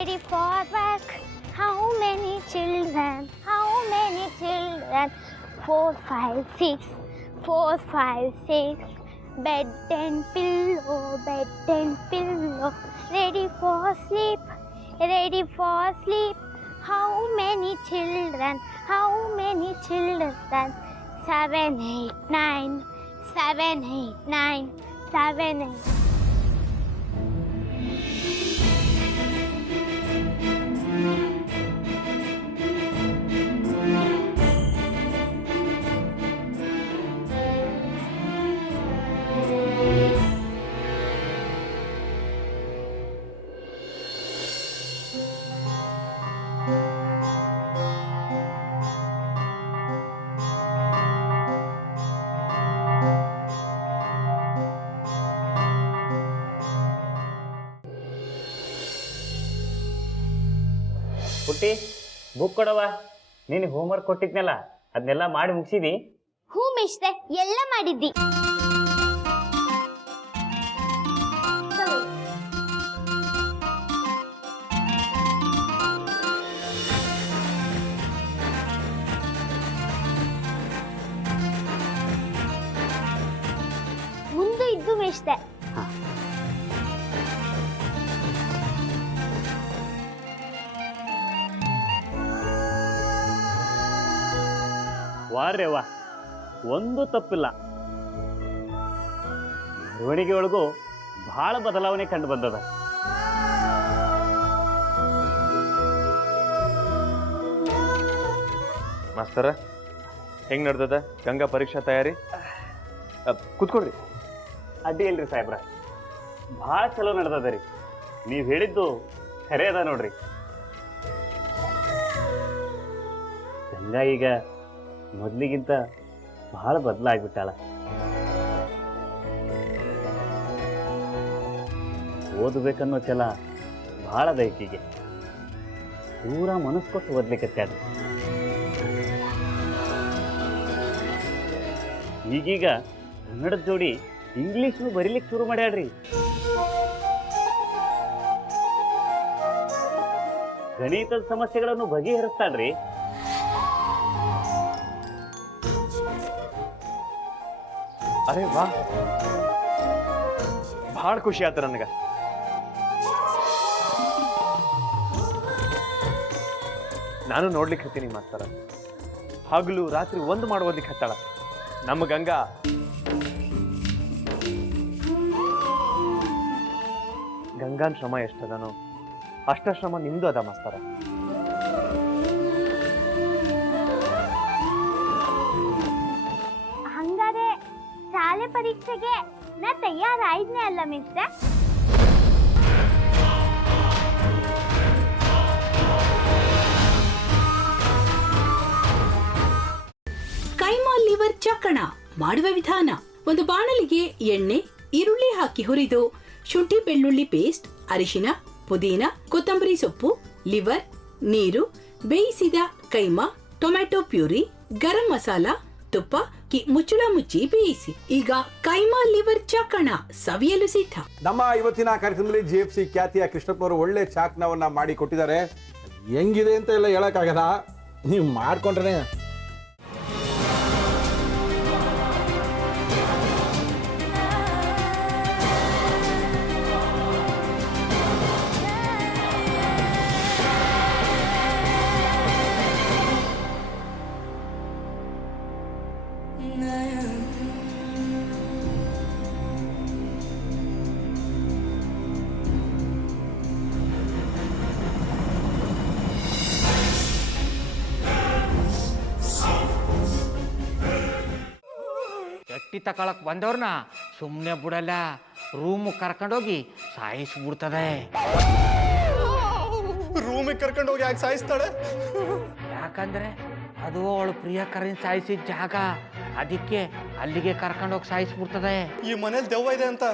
Ready for work. How many children? How many children? 4, 5, 6. 4, 5, 6. Bed and pillow, bed and pillow. Ready for sleep. Ready for sleep. How many children? How many children? 7, 8, 9. 7, 8, 9. 7, 8. ಪುಟ್ಟಿ book Kodava. ನೀನು homework ಕೊಟ್ಟಿದ್ನಲ್ಲ ಅದನ್ನೆಲ್ಲ ಮಾಡಿ ಮುಗಿಸಿದಿ? ಹೂ mister, ಎಲ್ಲ ಮಾಡಿದ್ದಿ. ಮುಂದೆ ಇದ್ದು mister. ವಾರ್ಯವ್ವ, ಒಂದು ತಪ್ಪಿಲ್ಲ. ಬರವಣಿಗೆ ಒಳಗೂ ಬಹಳ ಬದಲಾವಣೆ ಕಂಡು ಬಂದದ. ಮಾಸ್ತರ, ಹೆಂಗ್ ನಡ್ದದ ಗಂಗಾ ಪರೀಕ್ಷಾ ತಯಾರಿ? ಕೂತ್ಕೊಡ್ರಿ. ಅಡ್ಡಿ ಇಲ್ರಿ ಸಾಹೇಬ್ರ, ಭಾಳ ಚಲೋ ನಡೆದದ ರೀ. ನೀವು ಹೇಳಿದ್ದು ಖರೆ ಅದ ನೋಡ್ರಿ. ಗಂಗಾ ಈಗ ಮೊದಲಿಗಿಂತ ಬಹಳ ಬದಲಾಗ್ಬಿಟ್ಟಾಳ. ಓದಬೇಕನ್ನೋ ಛಲ ಭಾಳ ದೈಕಿಗೆ ಪೂರಾ ಮನಸ್ಸು ಕೊಟ್ಟು ಓದ್ಲಿಕ್ಕತ್ತಾಳ. ಈಗೀಗ ಕನ್ನಡದ ಜೋಡಿ ಇಂಗ್ಲೀಷ್ನು ಬರೀಲಿಕ್ಕೆ ಶುರು ಮಾಡ್ಯಾಳ್ರಿ. ಗಣಿತದ ಸಮಸ್ಯೆಗಳನ್ನು ಬಗೆಹರಿಸ್ತಾಳ್ರಿ. ಅರೆ ವಾ, ಭಾಳ ಖುಷಿ ಆತ ನನಗ. ನಾನು ನೋಡ್ಲಿಕ್ಕೆ ಹತ್ತೀನಿ ಮಾಸ್ತರ. ಹಗಲು ರಾತ್ರಿ ಒಂದು ಮಾಡೋದಕ್ಕೆ ಹತ್ತಾಳ ನಮ್ಮ ಗಂಗಾ. ಗಂಗಾನ್ ಶ್ರಮ ಎಷ್ಟದನೋ ಅಷ್ಟ ಶ್ರಮ ನಿಮ್ದು ಅದ ಮಾಸ್ತರ. ಹಂಗಾರೆ ಶಾಲೆ ಪರೀಕ್ಷೆಗೆ ನಾ ತಯಾರಾಯ್ನೆ ಅಲ್ಲ ಮಿಸ್ಟರ್? ಕೈಮಾ ಲಿವರ್ ಚಕ್ಕಣ ಮಾಡುವ ವಿಧಾನ: ಒಂದು ಬಾಣಲಿಗೆ ಎಣ್ಣೆ, ಈರುಳ್ಳಿ ಹಾಕಿ ಹುರಿದು ಶುಂಠಿ ಬೆಳ್ಳುಳ್ಳಿ ಪೇಸ್ಟ್, ಅರಿಶಿನ, ಪುದೀನ, ಕೊತ್ತಂಬರಿ ಸೊಪ್ಪು, ಲಿವರ್, ನೀರು, ಬೇಯಿಸಿದ ಕೈಮಾ, ಟೊಮ್ಯಾಟೊ ಪ್ಯೂರಿ, ಗರಂ ಮಸಾಲ, ತುಪ್ಪ ಮುಚ್ಚಳ ಮುಚ್ಚಿ ಬೇಯಿಸಿ. ಈಗ ಕೈಮಾ ಲಿವರ್ ಚಾಕಣ ಸವಿಯಲು ಸಿದ್ಧ. ನಮ್ಮ ಇವತ್ತಿನ ಕಾರ್ಯಕ್ರಮದಲ್ಲಿ GFC ಖ್ಯಾತಿಯ ಕೃಷ್ಣಪ್ಪನವರು ಒಳ್ಳೆ ಚಾಕ್ನವನ್ನ ಮಾಡಿ ಕೊಟ್ಟಿದ್ದಾರೆ. ಹೆಂಗಿದೆ ಅಂತ ಎಲ್ಲ ಹೇಳಕ್ಕಾಗಲ್ಲ, ನೀವು ಮಾಡ್ಕೊಂಡ್ರೆ. ಎಟ್ಟಿ ತಕೊಳಕ್ ಬಂದವ್ರನ್ನ ಸುಮ್ಮನೆ ಬಿಡಲ್ಲ, ರೂಮ್ ಕರ್ಕೊಂಡೋಗಿ ಸಾಯಿಸ್ಬಿಡ್ತದೆ. ರೂಮಿಗೆ ಕರ್ಕೊಂಡೋಗಿ ಯಾಕೆ ಸಾಯಿಸ್ತಾಳೆ? ಯಾಕಂದ್ರೆ ಅದು ಅವಳು ಪ್ರಿಯಕರನ್ ಸಾಯಿಸಿದ ಜಾಗ, ಅದಕ್ಕೆ ಅಲ್ಲಿಗೆ ಕರ್ಕೊಂಡೋಗಿ ಸಾಯಿಸ್ಬಿಡ್ತದೆ. ಈ ಮನೇಲಿ ದೆವ್ವ ಇದೆ ಅಂತ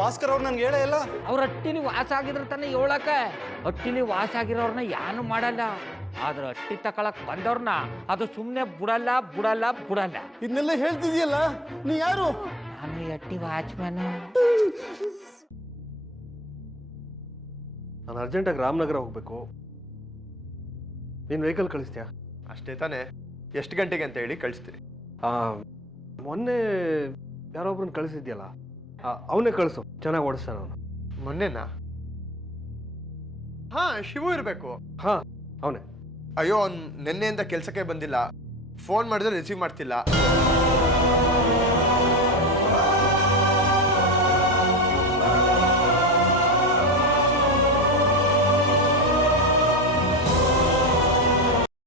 ಭಾಸ್ಕರ್ ಅವ್ರು ನನ್ಗೆ ಹೇಳೇ ಇಲ್ಲ. ಅವ್ರ ಹಟ್ಟಿಲಿ ವಾಸ ಆಗಿದ್ರ ತಾನೆ ಹೇಳಕ. ಹಟ್ಟಿಲಿ ವಾಸ ಆಗಿರೋರ್ನ ಯಾನು ಮಾಡಲ್ಲ, ಆದ್ರೆ ಹಟ್ಟಿ ತಕೊಳಕ್ ಬಂದವ್ರನ್ನ ಅದು ಸುಮ್ಮನೆ ಬಿಡಲ್ಲ ಬಿಡಲ್ಲ ಬಿಡಲ್ಲ. ಇದನ್ನೆಲ್ಲ ಹೇಳ್ತಿದ್ಯಲ್ಲ, ನೀ ಯಾರು? ನಾನು ಹಟ್ಟಿ ವಾಚ್ಮ್ಯಾನ್. ನಾನು ಅರ್ಜೆಂಟಾಗಿ ರಾಮನಗರ ಹೋಗಬೇಕು. ನೀನು ವೆಹಿಕಲ್ ಕಳಿಸ್ತೀಯಾ? ಅಷ್ಟೇ ತಾನೇ. ಎಷ್ಟು ಗಂಟೆಗೆ ಅಂತ ಹೇಳಿ ಕಳಿಸ್ತೀರಿ. ಮೊನ್ನೆ ಯಾರೊಬ್ರನ್ನ ಕಳಿಸಿದ್ಯಲ್ಲ, ಅವನೇ ಕಳಿಸು, ಚೆನ್ನಾಗಿ ಓಡಿಸ್ತಾನೆ ಅವನು. ಮೊನ್ನೆನಾ? ಹಾ, ಶಿವು ಇರಬೇಕು. ಹಾಂ, ಅವನೇ. ಅಯ್ಯೋ, ಅವ್ನು ನಿನ್ನೆಯಿಂದ ಕೆಲಸಕ್ಕೆ ಬಂದಿಲ್ಲ. ಫೋನ್ ಮಾಡಿದ್ರೆ ರಿಸೀವ್ ಮಾಡ್ತಿಲ್ಲ.